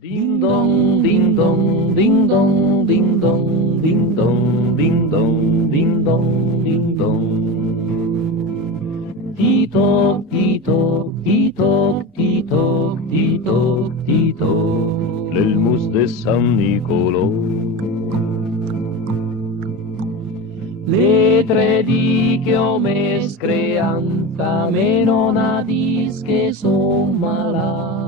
Ding dong, ding dong, ding dong, ding dong, ding dong, ding dong, ding dong, ding dong. Tito, Tito, Tito, Tito, Tito, Tito, l'elmus de San Nicolò. Le tre di che ho mes creanza, me non adis che son malà.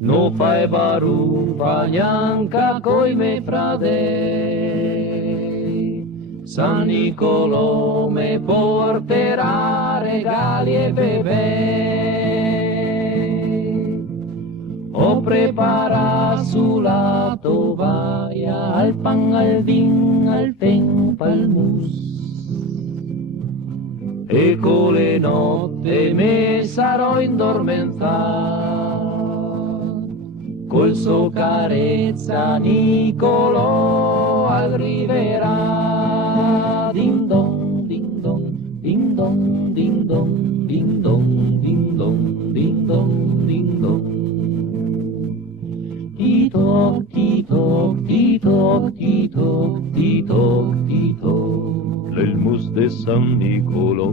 No fai baruffa neanche coi me fradei. San Nicolò me porterà regali e bebè. Ho preparato sulla tovaglia al pan, al vin, al tempo, al mus. E con le notte me sarò indormentato. Col suo carezza Nicolò arriverà. Ding dong, ding dong, ding dong, ding dong, ding dong, ding dong, ding dong, ding dong. Tito, Tito, Tito, Tito, Tito, Tito, l'elmus de San Nicolò.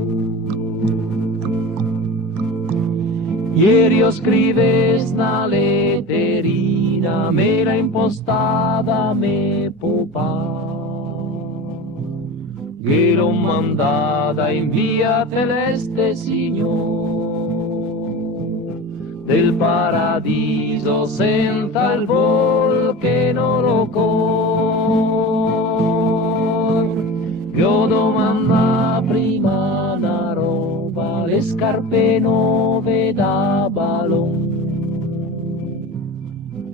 Ieri io scrives una letterina, me l'ha impostata me papà, che l'ho mandata in via Celeste Signor, del paradiso senta il vol che non lo cor, che ho domanda prima una roba, le scarpe nuove da ballon.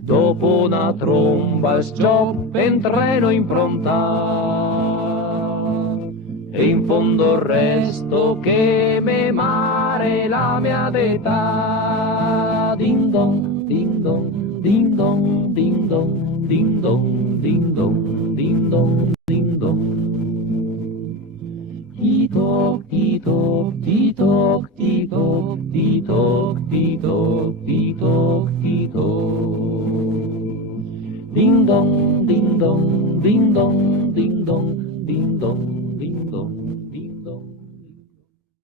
Dopo una tromba sciop in treno impronta, e in fondo il resto che me mare la mia d'età. Ding dong, ding dong, ding dong, ding dong, ding dong, ding dong, ding dong, ding dong. Tito, Tito, Tito, Tito, Tito, Tito, Tito, Tito. Ding dong, ding dong, ding dong, ding dong, ding dong.